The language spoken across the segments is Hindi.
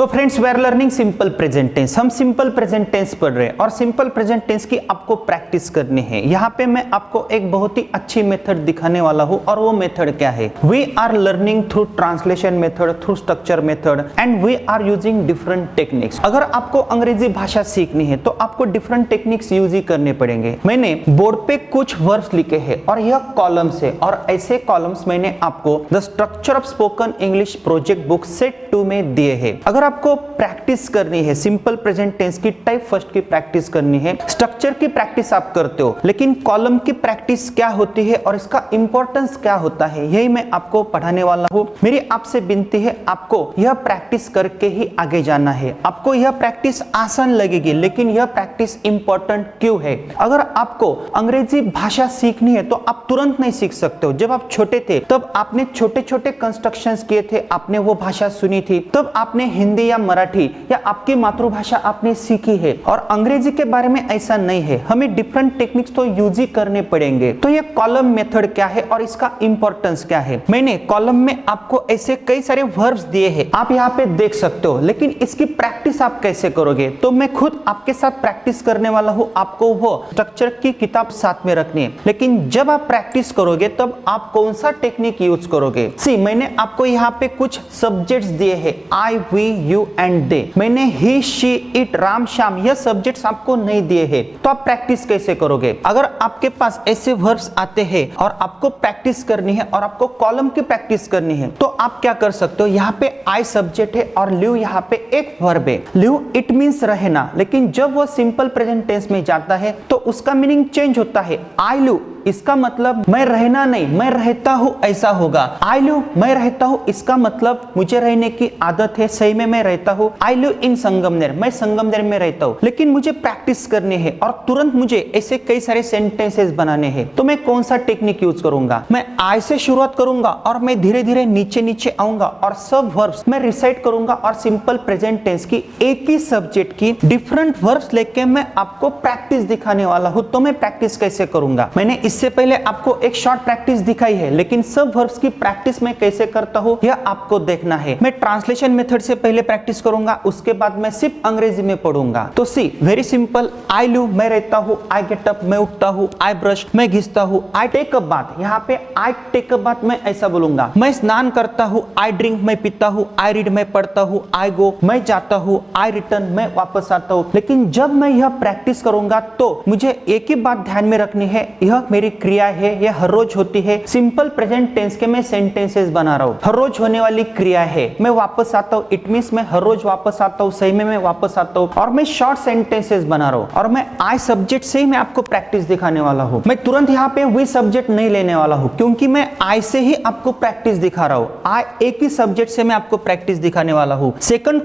So friends, we are learning simple present tense. हम सिंपल प्रेजेंट टेंस पढ़ रहे हैं और सिंपल प्रेजेंट टेंस की आपको प्रैक्टिस करनी है। यहाँ पे मैं आपको एक बहुत ही अच्छी मेथड दिखाने वाला हूँ और वो मेथड क्या है? We are learning through translation method, through structure method and we are using different techniques. अगर आपको अंग्रेजी भाषा सीखनी है तो आपको डिफरेंट टेक्निक्स यूज ही करने पड़ेंगे। मैंने बोर्ड पे कुछ वर्ड्स लिखे हैं और यह कॉलम्स है और ऐसे कॉलम्स मैंने आपको the structure of spoken English project book set 2 में दिए हैं। अगर आपको प्रैक्टिस करनी है सिंपल प्रेजेंट टेंस की टाइप फर्स्ट की प्रैक्टिस करनी है, स्ट्रक्चर की प्रैक्टिस आप करते हो, लेकिन कॉलम की प्रैक्टिस क्या होती है और इसका इंपॉर्टेंस क्या होता है, यही मैं आपको पढ़ाने वाला हूँ। मेरी आपसे विनती है, आपको यह प्रैक्टिस करके ही आगे जाना है। आपको यह प्रैक्टिस आसान लगेगी लेकिन यह प्रैक्टिस इंपॉर्टेंट क्यों है? अगर आपको अंग्रेजी भाषा सीखनी है तो आप तुरंत नहीं सीख सकते हो। जब आप छोटे थे तब आपने छोटे छोटे कंस्ट्रक्शंस किए थे, आपने वो भाषा सुनी थी, तब आपने हिंदी या मराठी या आपकी मातृभाषा आपने सीखी है। और अंग्रेजी के बारे में ऐसा नहीं है, हमें डिफरेंट टेक्निक्स तो यूज ही करने पड़ेंगे। तो ये कॉलम मेथड क्या है और इसका इंपॉर्टेंस क्या है? मैंने कॉलम में आपको ऐसे कई सारे वर्ब्स दिए हैं, आप यहाँ पे देख सकते हो, लेकिन इसकी प्रैक्टिस आप कैसे करोगे? तो मैं खुद आपके साथ प्रैक्टिस करने वाला हूँ। आपको वो स्ट्रक्चर की किताब साथ में रखनी है, लेकिन जब आप प्रैक्टिस करोगे तब आप कौन सा टेक्निक यूज करोगे? सी, मैंने आपको यहाँ पे कुछ सब्जेक्ट्स दिए हैं, आई, वी, यू एंड दे। मैंने ही, शी, इट, राम, श्याम, यह सब्जेक्ट्स आपको नहीं दिए हैं। तो आप प्रैक्टिस कैसे करोगे? अगर आपके पास ऐसे वर्ब्स आते हैं और आपको प्रैक्टिस करनी है और आपको कॉलम की प्रैक्टिस करनी है तो आप क्या कर सकते हो? यहाँ पे आई सब्जेक्ट है और लिव यहाँ पे एक वर्ब है। लिव इट मींस रहना, लेकिन जब वो सिंपल प्रेजेंट टेंस में जाता है तो उसका मीनिंग चेंज होता है। आई लिव, इसका मतलब मैं रहना नहीं, मैं रहता हूं, ऐसा होगा। आई लिव, मैं रहता हूं, इसका मतलब मुझे रहने की आदत है, सही में मैं रहता हूं। आई लिव इन संगमनेर, मैं संगमनेर में रहता हूं, लेकिन मुझे प्रैक्टिस करनी है और तुरंत मुझे ऐसे कई सारे सेंटेंसेस बनाने हैं। तो मैं कौन सा टेक्निक यूज करूंगा? मैं आई से शुरुआत करूंगा और मैं धीरे धीरे नीचे नीचे आऊंगा और सब वर्ब्स मैं रिसाइट करूंगा और सिंपल प्रेजेंट टेंस की एक ही सब्जेक्ट की डिफरेंट वर्ब्स लेके मैं आपको प्रैक्टिस दिखाने वाला हूं। तो मैं प्रैक्टिस कैसे करूंगा? मैंने इससे पहले आपको एक शॉर्ट प्रैक्टिस दिखाई है, लेकिन सब वर्ब्स की प्रैक्टिस मैं कैसे करता हूं यह आपको देखना है। मैं ट्रांसलेशन मेथड से पहले प्रैक्टिस करूंगा, उसके बाद मैं सिर्फ अंग्रेजी में पढ़ूंगा। तो सी, वेरी सिंपल। आई लिव, मैं रहता हूं। आई गेट अप, मैं उठता हूं। आई ब्रश, मैं घिसता हूं। आई टेक अ बाथ, यहाँ पे आई टेक अ बाथ मैं ऐसा बोलूंगा। मैं स्नान करता हूं। आई ड्रिंक, मैं पीता हूं। आई रीड, मैं पढ़ता हूं। आई गो, मैं जाता हूं। आई रिटर्न, मैं वापस आता हूं। लेकिन जब मैं यह प्रैक्टिस करूंगा तो मुझे एक ही बात ध्यान में रखनी है, यह मेरी क्रिया है, यह हर रोज होती है। सिंपल प्रेजेंट टेंस के मैं सेंटेंसेस बना रहा हूं, हर रोज होने वाली क्रिया है। मैं वापस आता हूं, इट मींस मैं हर रोज वापस आता हूं, सही में मैं वापस आता हूं। और मैं शॉर्ट सेंटेंसेस बना रहा हूं और मैं आई सब्जेक्ट से ही मैं आपको प्रैक्टिस दिखाने वाला हूं। मैं तुरंत यहाँ पे वी सब्जेक्ट नहीं लेने वाला हूं, क्योंकि मैं आई से ही आपको प्रैक्टिस दिखा रहा हूं। आई एक ही सब्जेक्ट से मैं आपको प्रैक्टिस दिखाने वाला हूं। सेकंड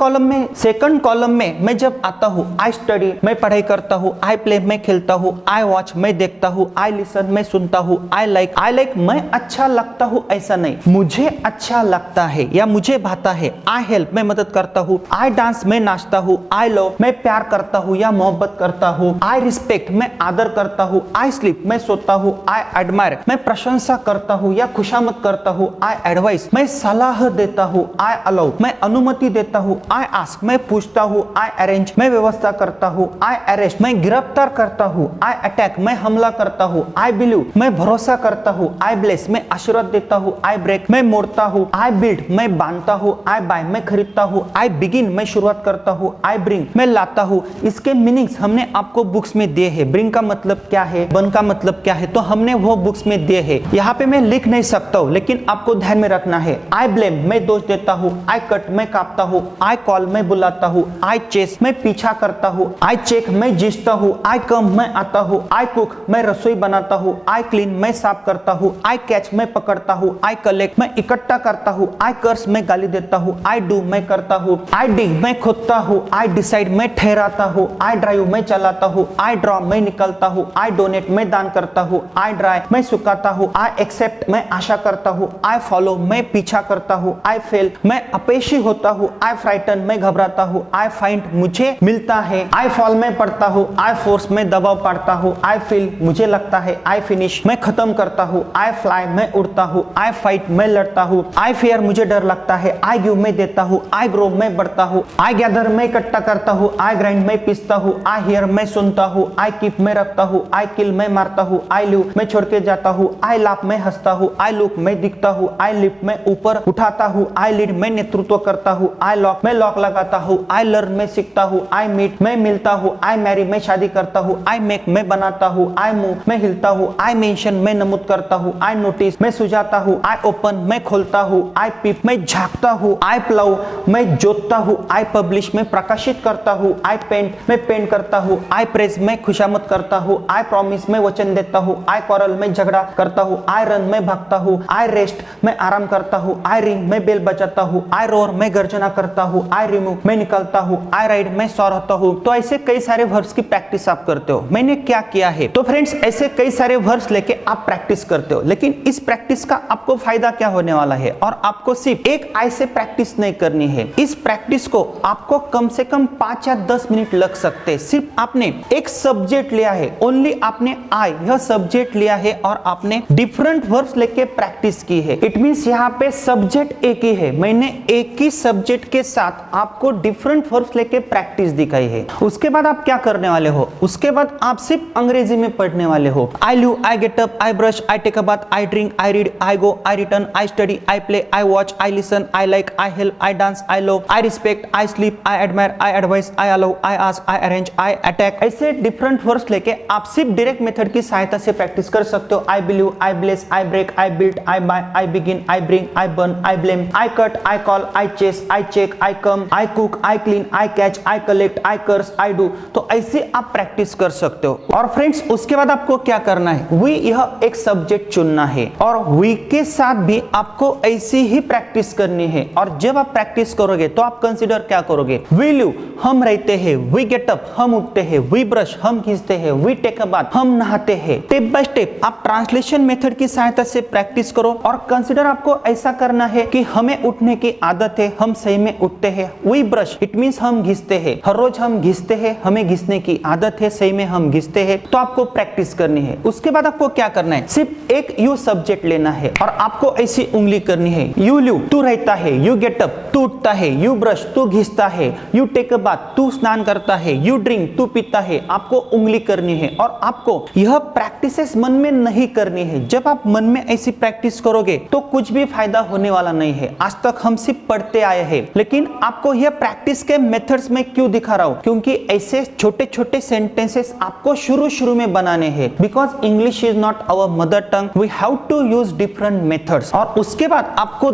कॉलम में मैं जब आता हूं, आई स्टडी, मैं पढ़ाई करता हूं। आई प्ले, मैं खेलता हूं। आई वॉच, मैं देखता हूं। आई लिसन, मैं सुनता हूं। आई लाइक, मैं अच्छा लगता हूं, ऐसा नहीं, मुझे अच्छा लगता है या मुझे भाता है। आई हेल्प, मैं मदद करता हूं। आई डांस, मैं नाचता हूं। आई लव, मैं प्यार करता हूं या मोहब्बत करता हूं। आई रिस्पेक्ट, मैं आदर करता हूं। आई स्लीप, मैं सोता हूं। आई एडमायर, मैं प्रशंसा करता हूं या खुशामद करता हूं। आई एडवाइस, मैं सलाह देता हूं। आई अलाउ, मैं अनुमति देता हूं। आई आस्क, मैं पूछता हूं। आई अरेंज, मैं व्यवस्था करता हूं। आई अरेस्ट, मैं गिरफ्तार करता हूं। आई अटैक, मैं हमला करता हूं। आई बिलीव, मैं भरोसा करता हूं। आई ब्लेस, मैं आशीर्वाद देता हूं। आई ब्रेक, मैं मोड़ता हूं। आई बिल्ड, मैं बांधता हूं। आई बाय, मैं खरीदता हूं। आई बिगिन, मैं शुरुआत करता हूं। आई ब्रिंग, मैं लाता हूं। इसके मीनिंग्स हमने आपको बुक्स में दिए हैं। ब्रिंग का मतलब क्या है, बन का मतलब क्या है, तो हमने वो बुक्स में दिए हैं। यहाँ पे मैं लिख नहीं सकता हूँ, लेकिन आपको ध्यान में रखना है। आई ब्लेम, मैं दोष देता हूँ। आई कट, मैं काटता हूँ। आई कॉल, मैं बुलाता हूँ। आई चेस, मैं पीछा करता हूँ। आई चेक, मैं जीतता हूँ। आई कम, मैं आता हूँ। आई कुक, मैं रसोई बनाता हूँ। आई क्लीन, मैं साफ करता हूँ। आई कैच, मैं पकड़ता हूँ। आई कलेक्ट, मैं इकट्ठा करता हूँ। आई कर्स, मैं गाली देता हूँ। आई डू, मैं करता हूँ। आई डिग, मैं खोदता हूँ। आई डिसाइड, मैं ठहराता हूँ। आई ड्राइव, मैं चलाता हूँ। आई ड्रॉ, मैं निकलता हूँ। आई डोनेट, मैं दान करता हूँ। आई ड्राई, मैं सुखाता हूँ। आई एक्सेप्ट, मैं आशा करता हूँ। आई फॉलो, मैं पीछा करता हूँ। आई फेल, मैं अपेक्षी होता हूँ। आई फ्राइटन, मैं घबराता हूँ। आई फाइंड, मुझे मिलता है। आई फॉल, मैं पढ़ता हूँ। आई फोर्स, मैं दबाव पाड़ता हूँ। आई फील, मुझे लगता है। आई आई फिनिश मैं खत्म करता हूँ, आई फ्लाई मैं उड़ता हूँ, आई फाइट मैं लड़ता हूँ, आई फियर मुझे डर लगता है, आई गिव मैं देता हूँ, आई ग्रो मैं बढ़ता हूँ, आई गैदर मैं इकट्ठा करता हूँ, आई ग्राइंड मैं पीसता हूँ, आई हियर मैं सुनता हूँ, आई कीप मैं रखता हूँ, आई किल मैं मारता हूँ, आई लिव मैं छोड़ के जाता हूँ, आई लाफ मैं हंसता हूँ, आई लुक मैं दिखता हूँ, आई लिफ्ट मैं ऊपर उठाता हूँ, आई लीड मैं नेतृत्व करता हूँ, आई लॉक मैं लॉक लगाता हूँ, आई लर्न मैं सीखता हूँ, आई मीट मैं मिलता हूँ, आई मैरी मैं शादी करता हूँ, आई मेक मैं बनाता हूँ, आई मूव मैं हिलता हूँ, आई मेंशन मैं नमूद करता हूँ, आई नोटिस मैं सुझाता हूँ, आई ओपन मैं खोलता हूँ, आई पीप मैं झांकता हूँ, आई प्लाउ मैं जोतता हूँ, आई पब्लिश मैं प्रकाशित करता हूँ, आई पेंट मैं पेंट करता हूँ, आई प्रेस मैं खुशामद करता हूँ, आई प्रॉमिस मैं वचन देता हूँ, आई क्वारल मैं झगड़ा करता हूँ, आई रन मैं भागता हूँ, आई रेस्ट मैं आराम करता हूँ, आई रिंग मैं बेल बजाता हूँ, आई रोर मैं गर्जना करता हूँ, आई रिमूव मैं निकलता हूँ, आई राइड मैं सौ रहता हूँ। तो ऐसे कई सारे वर्ब्स की प्रैक्टिस आप करते हो। मैंने क्या किया है, तो फ्रेंड्स ऐसे कई सारे वर्ब्स लेके आप प्रैक्टिस करते हो, लेकिन इस प्रैक्टिस का आपको फायदा क्या होने वाला है, और आपको सिर्फ एक आई से प्रैक्टिस नहीं करनी है। इस प्रैक्टिस को आपको कम से कम 5 या 10 मिनट लग सकते हैं। सिर्फ आपने एक सब्जेक्ट लिया है, ओनली आपने आई यह सब्जेक्ट लिया है और आपने डिफरेंट वर्ब्स लेके प्रैक्टिस की है। इट मींस यहाँ पे सब्जेक्ट एक ही है, मैंने एक ही सब्जेक्ट के साथ आपको डिफरेंट वर्ब्स लेके प्रैक्टिस दिखाई है। उसके बाद आप क्या करने वाले हो, उसके बाद आप सिर्फ अंग्रेजी में पढ़ने वाले हो। I live, I get up, I brush, I take a bath, I drink, I read, I go, I return, I study, I play, I watch, I listen, I like, I help, I dance, I love, I respect, I sleep, I admire, I advice, I allow, I ask, I arrange, I attack. ऐसे डिफरेंट वर्ड्स लेके आप सिर्फ डायरेक्ट मेथड की सहायता से प्रैक्टिस कर सकते हो। I believe, I bless, I break, I build, I buy, I begin, I bring, I burn, I blame, I cut, I call, I chase, I check, I come, I cook, I clean, I catch, I collect, I curse, I do. तो ऐसे आप प्रैक्टिस कर सकते हो। और फ्रेंड्स उसके बाद आपको क्या करना है, वी यह एक सब्जेक्ट चुनना है और वी के साथ भी आपको ऐसी ही प्रैक्टिस करनी है। और जब आप प्रैक्टिस करोगे तो आप कंसीडर क्या करोगे, वी लिव हम रहते हैं, वी गेट अप हम उठते हैं, वी ब्रश हम घिसते हैं, वी टेक अ बाथ हम नहाते हैं। स्टेप बाय स्टेप आप ट्रांसलेशन मेथड की सहायता से प्रैक्टिस करो और कंसीडर आपको ऐसा करना है कि हमें उठने की आदत है, हम सही में उठते हैं। वी ब्रश इट मींस हम घिसते हैं, हर रोज हम घिसते हैं, हमें घिसने की आदत है, सही में हम घिसते हैं। तो आपको प्रैक्टिस करनी है। उसके बाद आपको क्या करना है, सिर्फ एक यू सब्जेक्ट लेना है और आपको ऐसी उंगली करनी है। यू लिव तू रहता है, यू गेट अप तू उठता है, यू ब्रश तू घिसता है, यू टेक अ बाथ तू स्नान करता है, यू ड्रिंक तू पीता है। आपको उंगली करनी है और आपको यह प्रैक्टिसेस मन में नहीं करनी है। जब आप मन में ऐसी प्रैक्टिस करोगे तो कुछ भी फायदा होने वाला नहीं है। आज तक हम सिर्फ पढ़ते आए हैं, लेकिन आपको यह प्रैक्टिस के मेथड्स में क्यों दिखा रहा हूं, क्योंकि ऐसे छोटे छोटे सेंटेंसेस आपको शुरू में बनाने हैं। Because English is not our mother tongue, we have to use different methods. और उसके बाद आपको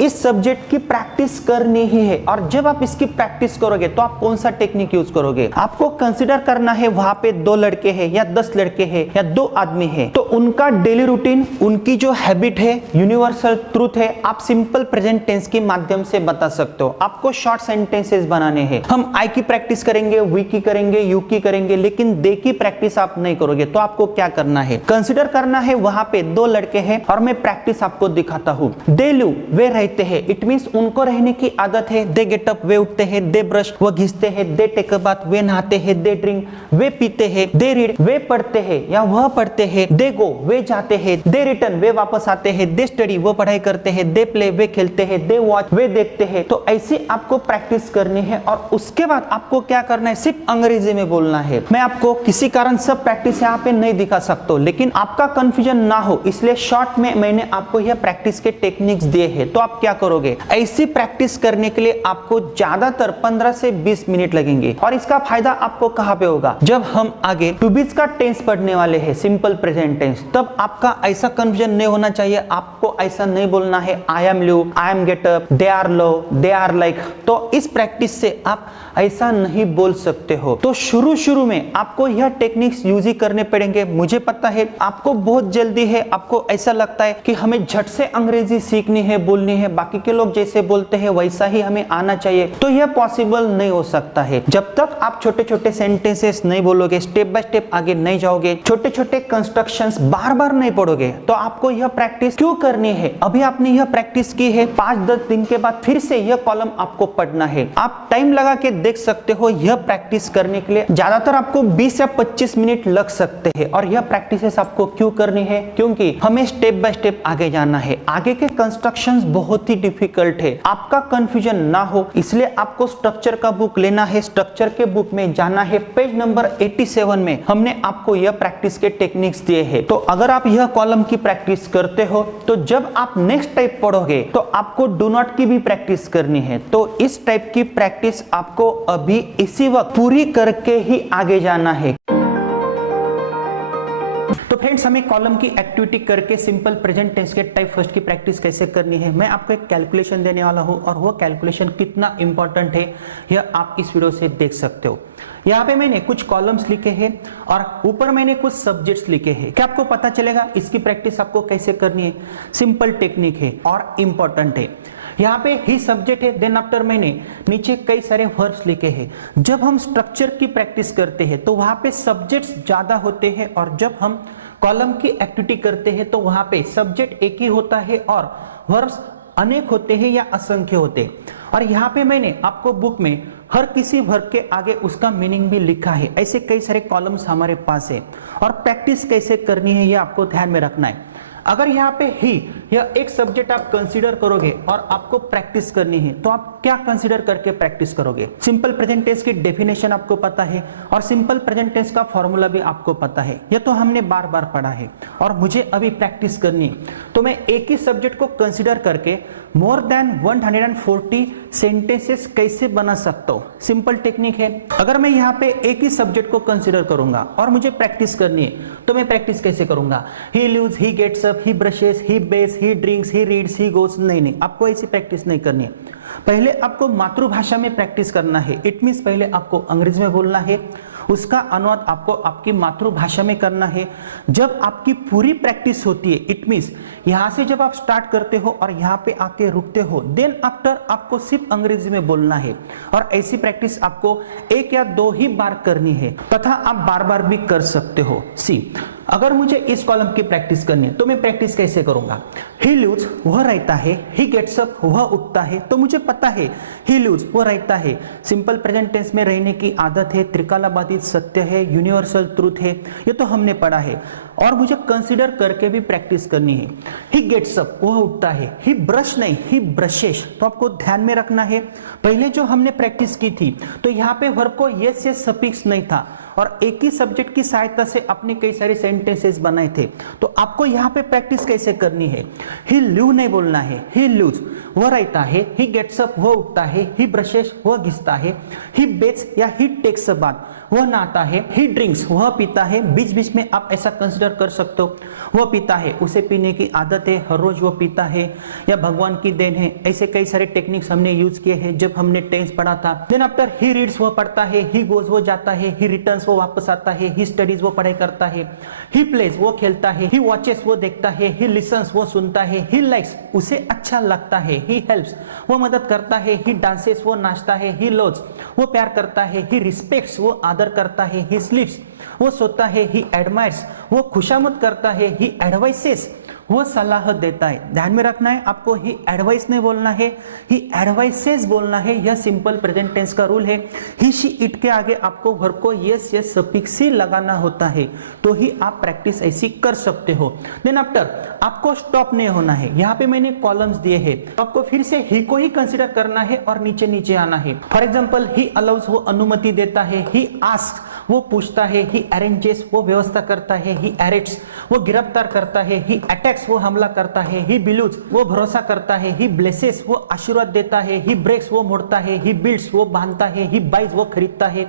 इस सब्जेक्ट की प्रैक्टिस करनी ही है। और जब आप इसकी प्रैक्टिस करोगे तो आप कौन सा टेक्निक यूज करोगे, आपको कंसिडर करना है वहां पे 2 लड़के हैं या 10 लड़के हैं या 2 आदमी है, तो उनका डेली रूटीन, उनकी जो हैबिट है, यूनिवर्सल ट्रूथ है, आप सिंपल प्रेजेंट टेंस के माध्यम से बता सकते हो। आपको शॉर्ट सेंटेंसेस बनाने हैं। हम आई की प्रैक्टिस करेंगे, वी की करेंगे, यू की करेंगे, लेकिन दे की प्रैक्टिस आप नहीं करोगे। तो आपको क्या करना है, कंसिडर करना है वहां पे 2 लड़के हैं और मैं प्रैक्टिस आपको दिखाता हूं। दे लिव वे रहते हैं, इट मींस उनको रहने की आदत है। दे गेट अप वे उठते हैं, दे ब्रश वो घिसते हैं, दे टेक अ बाथ वे नहाते हैं, दे ड्रिंक वे पीते हैं, दे रीड वे पढ़ते हैं या वह पढ़ते हैं, दे गो वे जाते हैं, दे रिटर्न वे वापस आते हैं, दे स्टडी वो पढ़ाई करते हैं, दे प्ले वे खेलते हैं, दे वॉच वे देखते हैं। तो ऐसे आपको प्रैक्टिस करनी है और उसके बाद आपको क्या करना है, सिर्फ अंग्रेजी में बोलना है। मैं आपको किसी कारण सब प्रैक्टिस यहाँ पे नहीं दिखा सकता, लेकिन आपका कंफ्यूजन ना हो इसलिए शॉर्ट में मैंने आपको यह प्रैक्टिस के टेक्निक्स दिए हैं। तो आप क्या करोगे, ऐसी प्रैक्टिस करने के लिए आपको ज्यादातर 15 से 20 मिनट लगेंगे। और इसका फायदा आपको कहां पे होगा, जब हम आगे टू बीज का टेंस पढ़ने वाले हैं, सिंपल प्रेजेंट टेंस, तब आपका ऐसा कंफ्यूजन नहीं होना चाहिए। आपको ऐसा नहीं बोलना है I am live, I am get up, they are love, they are like. तो इस प्रैक्टिस से आप ऐसा नहीं बोल सकते हो। तो शुरू में आपको यह टेक्निक्स यूज ही करने पड़ेंगे। मुझे पता है आपको बहुत जल्दी है, आपको ऐसा लगता है कि हमें झट से अंग्रेजी सीखनी है, बोलनी है, बाकी के लोग जैसे बोलते हैं वैसा ही हमें आना चाहिए। तो यह पॉसिबल नहीं हो सकता है। जब तक आप छोटे छोटे सेंटेंसेस नहीं बोलोगे, स्टेप बाय स्टेप आगे नहीं जाओगे, छोटे छोटे कंस्ट्रक्शंस बार बार नहीं पढ़ोगे, तो आपको यह प्रैक्टिस क्यों करनी है। अभी आपने यह प्रैक्टिस की है, 5-10 दिन के बाद फिर से यह कॉलम आपको पढ़ना है। आप टाइम लगा के देख सकते हो, यह प्रैक्टिस करने के लिए ज्यादातर आपको 20 या 25 मिनट लग सकते हैं और यह प्रैक्टिसेस आपको क्यों करनी है? क्योंकि हमें स्टेप बाय स्टेप आगे जाना है। आगे के कंस्ट्रक्शंस बहुत ही डिफिकल्ट है, आपका कंफ्यूजन ना हो इसलिए आपको स्ट्रक्चर का बुक लेना है। स्ट्रक्चर के बुक में जाना है, पेज नंबर 87 में हमने आपको यह प्रैक्टिस के टेक्निक्स दिए हैं। तो अगर आप यह कॉलम की प्रैक्टिस करते हो तो जब आप नेक्स्ट टाइप पढ़ोगे तो आपको डू नॉट की भी प्रैक्टिस करनी है। तो इस टाइप की प्रैक्टिस आपको अभी इसी वक्त पूरी करके ही आगे जाना है। तो फ्रेंड्स, हमें कॉलम की एक्टिविटी करके सिंपल प्रेजेंट टेंस के टाइप फर्स्ट की प्रैक्टिस कैसे करनी है, मैं आपको एक कैलकुलेशन देने वाला हूं और वो कैलकुलेशन कितना इंपॉर्टेंट है यह आप इस वीडियो से देख सकते हो। यहाँ पे मैंने कुछ कॉलम्स लिखे हैं और ऊपर मैंने कुछ सब्जेक्ट्स लिखे हैं। क्या आपको पता चलेगा इसकी प्रैक्टिस आपको कैसे करनी है? सिंपल टेक्निक है और इंपॉर्टेंट है। यहाँ पे ही सब्जेक्ट है, देन आफ्टर मैंने नीचे कई सारे वर्ब्स लिखे हैं। जब हम स्ट्रक्चर की प्रैक्टिस करते हैं तो वहां पे सब्जेक्ट्स ज्यादा होते हैं और जब हम कॉलम की एक्टिविटी करते हैं तो वहां पे सब्जेक्ट एक ही होता है और वर्ब्स अनेक होते हैं या असंख्य होते हैं। और यहाँ पे मैंने आपको बुक में हर किसी वर्ब के आगे उसका मीनिंग भी लिखा है। ऐसे कई सारे कॉलम्स हमारे पास है और प्रैक्टिस कैसे करनी है ये आपको ध्यान में रखना है। अगर यहाँ पे ही यह एक सब्जेक्ट आप कंसीडर करोगे और आपको प्रैक्टिस करनी है तो आप क्या कंसीडर करके प्रैक्टिस करोगे? सिंपल प्रेजेंट टेंस की डेफिनेशन आपको पता है और सिंपल प्रेजेंट टेंस का फॉर्मूला भी आपको पता है। यह तो हमने बार बार पढ़ा है और मुझे अभी प्रैक्टिस करनी है तो मैं एक ही सब्जेक्ट को कंसीडर करके मोर देन 140 सेंटेंसेस कैसे बना सकता हूं? सिंपल टेक्निक है। अगर मैं यहाँ पे एक ही सब्जेक्ट को कंसीडर करूंगा और मुझे प्रैक्टिस करनी है तो मैं प्रैक्टिस कैसे करूंगा? He lives, he gets up, he brushes, he bathes, he drinks, he reads, he goes. नहीं, आपको ऐसी प्रैक्टिस नहीं करनी है। पहले आपको मातृभाषा में प्रैक्टिस करना है। इट मीन्स पहले आपको अंग्रेजी में बोलना है, उसका अनुवाद आपको आपकी मातृभाषा में करना है। जब आपकी पूरी प्रैक्टिस होती है, इट मीन्स यहां से जब आप स्टार्ट करते हो और यहां पे आके रुकते हो, देन आफ्टर आपको सिर्फ अंग्रेजी में बोलना है। और ऐसी प्रैक्टिस आपको 1 या 2 ही बार करनी है तथा आप बार बार भी कर सकते हो। सी, अगर मुझे इस कॉलम की प्रैक्टिस करनी है तो मैं प्रैक्टिस कैसे करूंगा? ही लिव्स, वह रहता है। ही गेट्स अप, वह उठता है। तो मुझे पता है ही लिव्स, वह रहता है। सिंपल प्रेजेंट टेंस में रहने की आदत है, त्रिकालाबाधित सत्य है, यूनिवर्सल ट्रूथ है, ये तो हमने पढ़ा है। और मुझे कंसीडर करके भी प्रैक्टिस करनी है। ही गेट्स अप, वह उठता है। ही ब्रश नहीं, ही ब्रशेस। तो आपको ध्यान में रखना है, पहले जो हमने प्रैक्टिस की थी तो यहाँ पे वर्ब को यस यस सफिक्स नहीं था और एक ही सब्जेक्ट की सहायता से अपने कई सारे सेंटेंसेस बनाए थे। तो आपको यहाँ पे प्रैक्टिस कैसे करनी है? ही लिव नहीं बोलना है, ही लिव्स, वह रहता है। ही गेट्स अप, वह उठता है। ही ब्रशेस, वह घिसता है। ही बेथ्स या ही टेक्स अ बाथ, वह नहाता है। ही ड्रिंक्स, वह पीता है। बीच बीच में आप ऐसा कंसिडर कर सकते हो, वह पीता है, उसे पीने की आदत है, हर रोज वो पीता है या भगवान की देन है। ऐसे कई सारे टेक्निक्स हमने यूज किए हैं जब हमने टेंस पढ़ा था। देन आफ्टर ही रीड्स, वह पढ़ता है। ही गोज, वो जाता है। ही रिटर्न्स, वो वापस आता है। ही स्टडीज, वो पढ़ाई करता है। ही प्लेज, वो खेलता है। ही वॉचेस, वो देखता है। ही लिसन्स, वो सुनता है। ही लाइक्स, उसे अच्छा लगता है। ही हेल्प्स, वो मदद करता है। ही डांसेस, वो नाचता है। ही लव्स, वो प्यार करता है। ही रिस्पेक्ट्स, वो आदर करता है। ही स्लीप्स, वो सोता है। ही एडमायर्स, वो खुशामद करता है। ही एडवाइसेस, वो सलाह देता है। ध्यान में रखना है आपको, ही एडवाइस नहीं बोलना है, ही एडवाइसेस बोलना है। यह सिंपल प्रेजेंट टेंस का रूल है। ही शी इट के आगे आपको वर्ब को यस यस सफिक्स ही लगाना होता है तो ही आप प्रैक्टिस ऐसी कर सकते हो। देन आफ्टर आपको स्टॉप नहीं होना है। यहाँ पे मैंने कॉलम्स दिए हैं, आपको फिर से ही को ही कंसिडर करना है और नीचे नीचे आना है। फॉर एग्जाम्पल, ही अलाउज, वो अनुमति देता है। ही आस्क, वो पूछता है। ही अरेंजेस, वो व्यवस्था करता है। ही अरेस्ट्स, वो गिरफ्तार करता है। ही अटैक्स, वो हमला करता है। ही बिलीव्स, वो भरोसा करता है। ही ब्लेसेस, वो आशीर्वाद देता है। ही ब्रेक्स, वो मोड़ता है। ही बिल्ड्स, वो बांधता है। ही बाइज, वो खरीदता है।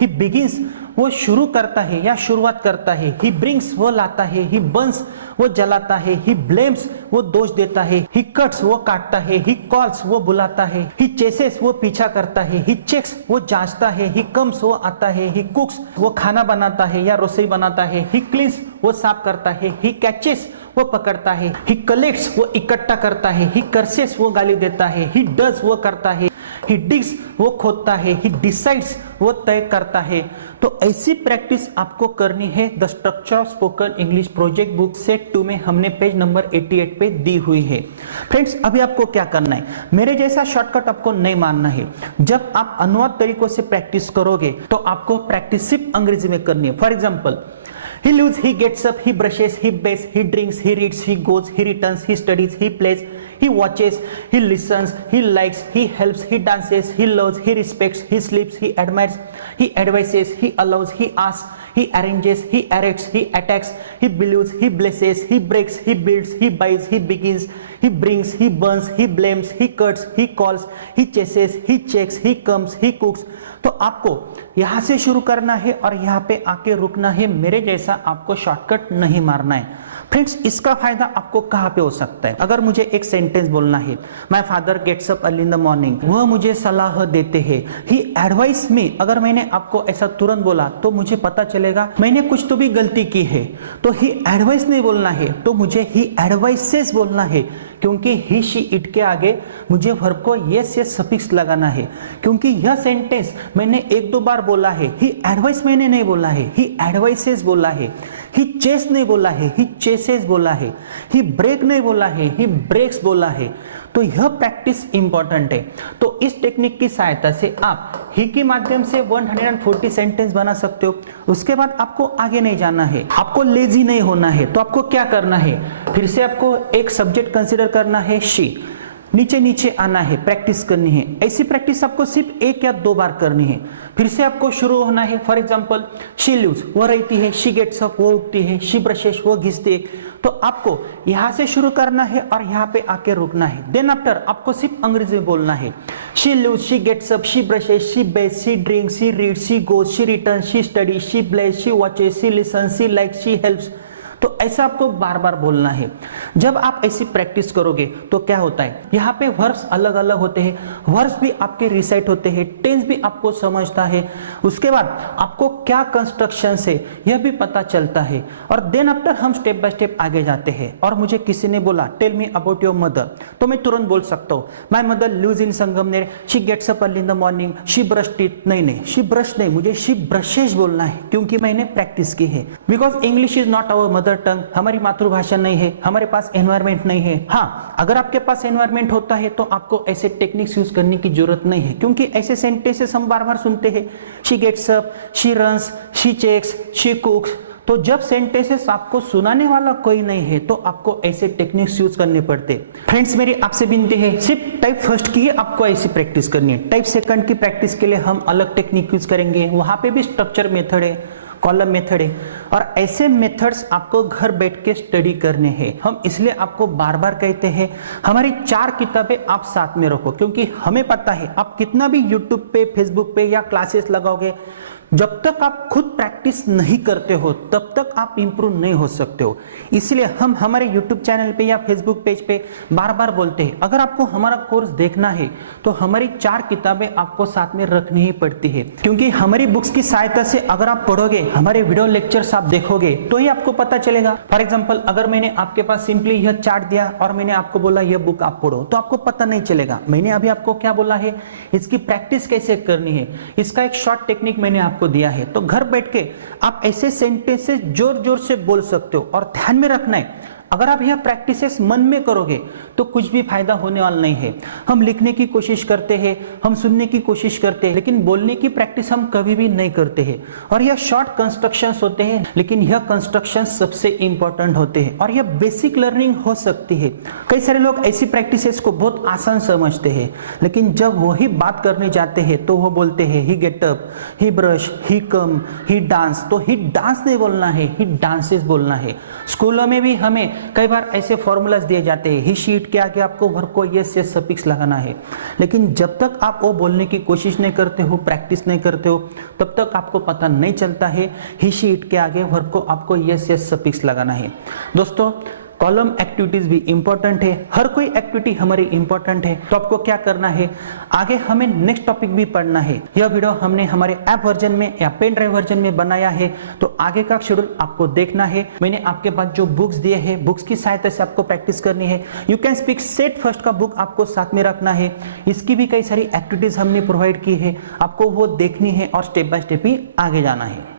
ही बिगिंस, वो शुरू करता है या शुरुआत करता है। ही ब्रिंग्स, वो लाता है। ही बर्न्स, वो जलाता है। ही ब्लेम्स, वो दोष देता है। ही कट्स, वो काटता है। ही कॉल्स, वो बुलाता है। ही चेसेस, वो पीछा करता है। ही चेक्स, वो जांचता है। ही कम्स, वो आता है। ही कुक्स, वो खाना बनाता है या रसोई बनाता है। ही क्लीन्स, वो साफ करता है। ही कैचेस, वो पकड़ता है। ही कलेक्ट्स, वो इकट्ठा करता है। ही कर्सेस, वो गाली देता है। ही डज, वो करता है। ही डिग्स, वो खोदता है। ही डिसाइड्स, वो तय करता है। तो ऐसी प्रैक्टिस आपको करनी है। The structure of spoken English project book set 2 में हमने पेज नंबर 88 पे दी हुई है। फ्रेंड्स, अभी आपको क्या करना है, मेरे जैसा शॉर्टकट आपको नहीं मानना है। जब आप अनुवाद तरीकों से प्रैक्टिस करोगे तो आपको प्रैक्टिस सिर्फ अंग्रेजी में करनी है। For example, He lives, he gets up, he brushes, he bathes, he drinks, he reads, he goes, he returns, he studies, he plays, he watches, he listens, he likes, he helps, he dances, he loves, he respects, he sleeps, he admires, he advises, he allows, he asks, he arranges, he erects, he attacks, he believes, he blesses, he breaks, he builds, he buys, he begins, he brings, he burns, he blames, he cuts, he calls, he chases, he checks, he comes, he cooks। तो आपको यहां से शुरू करना है और यहां पे आके रुकना है। मेरे जैसा आपको शॉर्टकट नहीं मारना है। फ्रेंड्स, इसका फायदा आपको कहां पे हो सकता है? अगर मुझे एक सेंटेंस बोलना है, my father gets up early in the morning, वह मुझे सलाह देते हैं, ही एडवाइस मी। अगर मैंने आपको ऐसा तुरंत बोला तो मुझे पता चलेगा मैंने कुछ तो भी गलती की है। तो ही एडवाइस नहीं बोलना है, तो मुझे ही एडवाइसेस बोलना है, क्योंकि ही शी इट के आगे मुझे वर्ब को यस यस सफिक्स लगाना है। क्योंकि यह सेंटेंस मैंने एक दो बार बोला है। ही एडवाइस मैंने नहीं बोला है, ही एडवाइसेस बोला है। ही चेस नहीं बोला है, ही चेसेस बोला है। ही ब्रेक नहीं बोला है, ही ब्रेक्स बोला है। तो यह प्रैक्टिस इंपॉर्टेंट है। तो इस टेक्निक की सहायता से आप ही के माध्यम से 140 सेंटेंस बना सकते हो। उसके बाद आपको आगे नहीं जाना है, आपको लेजी नहीं होना है। तो आपको क्या करना है? फिर से आपको एक सब्जेक्ट कंसीडर करना है, शी। नीचे नीचे आना है, प्रैक्टिस करनी है। ऐसी प्रैक्टिस आपको सिर्फ एक या दो बार करनी है। फिर से आपको शुरू होना है। फॉर एग्जांपल, शी लिव्स, वह रहती है, शी गेट्स अप, वो उठती है, शी ब्रशेस, वो घिसती है। तो आपको यहां से शुरू करना है और यहां पे आके रुकना है। देन आफ्टर आपको सिर्फ अंग्रेजी में बोलना है। She lives, she gets up, she brushes, she bathes, she drinks, she reads, she goes, she returns, she studies, she plays, she watches, she listens, she likes, she helps. तो ऐसा आपको बार बार बोलना है। जब आप ऐसी प्रैक्टिस करोगे तो क्या होता है, यहाँ पे वर्ब्स अलग अलग होते हैं, वर्ब्स भी आपके रिसाइट होते हैं, टेंस भी आपको समझता है। उसके बाद आपको क्या कंस्ट्रक्शन है यह भी पता चलता है। और देन आफ्टर हम स्टेप बाय स्टेप आगे जाते हैं। और मुझे किसी ने बोला tell me about your mother, तो मैं तुरंत बोल सकता हूँ my mother lives in Sangamner, she gets up early in the morning, she brush teeth. नहीं, शी ब्रश नहीं, मुझे शी ब्रशेस बोलना है, क्योंकि मैंने प्रैक्टिस की है। Because English is not our mother tongue, हमारी मातृभाषा नहीं है, हमारे पास एनवायरमेंट नहीं है। हाँ, अगर आपके पास एनवायरमेंट होता है तो आपको ऐसे टेक्निक्स यूज करने की जरूरत नहीं है, क्योंकि ऐसे सेंटेंसेस हम बार बार सुनते हैं। She gets up, she runs, she checks, she cooks. तो जब सेंटेंसेस आपको सुनाने वाला कोई नहीं है तो आपको ऐसे टेक्निक्स यूज करने पड़ते। फ्रेंड्स, मेरी आपसे विनती है, सिर्फ टाइप फर्स्ट की आपको ऐसी प्रैक्टिस करनी है। टाइप सेकंड की प्रैक्टिस के लिए हम अलग टेक्निक यूज करेंगे, वहां पे भी स्ट्रक्चर मेथड है, कॉलम मेथड है। और ऐसे मेथड्स आपको घर बैठ के स्टडी करने हैं। हम इसलिए आपको बार बार कहते हैं हमारी 4 किताबें आप साथ में रखो, क्योंकि हमें पता है आप कितना भी यूट्यूब पे, फेसबुक पे या क्लासेस लगाओगे, जब तक आप खुद प्रैक्टिस नहीं करते हो तब तक आप इंप्रूव नहीं हो सकते हो। इसलिए हम हमारे यूट्यूब चैनल पे या फेसबुक पेज पे बार बार बोलते हैं अगर आपको हमारा कोर्स देखना है तो हमारी 4 किताबें आपको साथ में रखनी ही पड़ती है, क्योंकि हमारी बुक्स की सहायता से अगर आप पढ़ोगे, हमारे वीडियो लेक्चर्स आप देखोगे तो ही आपको पता चलेगा। फॉर एग्जाम्पल, अगर मैंने आपके पास सिंपली यह चार्ट दिया और मैंने आपको बोला यह बुक आप पढ़ो, तो आपको पता नहीं चलेगा मैंने अभी आपको क्या बोला है, इसकी प्रैक्टिस कैसे करनी है, इसका एक शॉर्ट टेक्निक मैंने आपको दिया है। तो घर बैठ के आप ऐसे सेंटेंसेस जोर जोर से बोल सकते हो। और ध्यान में रखना है, अगर आप यह प्रैक्टिसेस मन में करोगे तो कुछ भी फायदा होने वाला नहीं है। हम लिखने की कोशिश करते हैं, हम सुनने की कोशिश करते हैं, लेकिन बोलने की प्रैक्टिस हम कभी भी नहीं करते हैं। और यह शॉर्ट कंस्ट्रक्शंस होते हैं, लेकिन यह कंस्ट्रक्शंस सबसे इंपॉर्टेंट होते हैं और यह बेसिक लर्निंग हो सकती है। कई सारे लोग ऐसी प्रैक्टिसेस को बहुत आसान समझते हैं, लेकिन जब वही बात करने जाते हैं तो वो बोलते हैं ही गेट अप, ही ब्रश, ही कम, ही डांस। तो ही डांस नहीं बोलना है, ही डांसेस बोलना है। स्कूलों में भी हमें कई बार ऐसे फॉर्मूलाज दिए जाते हैं, ही शीट के आगे आपको वर्ब को यस यस सफिक्स लगाना है, लेकिन जब तक आप वो बोलने की कोशिश नहीं करते हो, प्रैक्टिस नहीं करते हो, तब तक आपको पता नहीं चलता है ही शीट के आगे वर्ब को आपको यस यस सफिक्स लगाना है। दोस्तों, कॉलम एक्टिविटीज भी इंपॉर्टेंट है, हर कोई एक्टिविटी हमारी इंपॉर्टेंट है। तो आपको क्या करना है, आगे हमें नेक्स्ट टॉपिक भी पढ़ना है। यह वीडियो हमने हमारे ऐप वर्जन में या पेन ड्राइव वर्जन में बनाया है, तो आगे का शेड्यूल आपको देखना है। मैंने आपके पास जो बुक्स दिए हैं, बुक्स की सहायता से आपको प्रैक्टिस करनी है। You can speak set first का बुक आपको साथ में रखना है। इसकी भी कई सारी एक्टिविटीज हमने प्रोवाइड की है, आपको वो देखनी है और स्टेप बाय स्टेप ही आगे जाना है।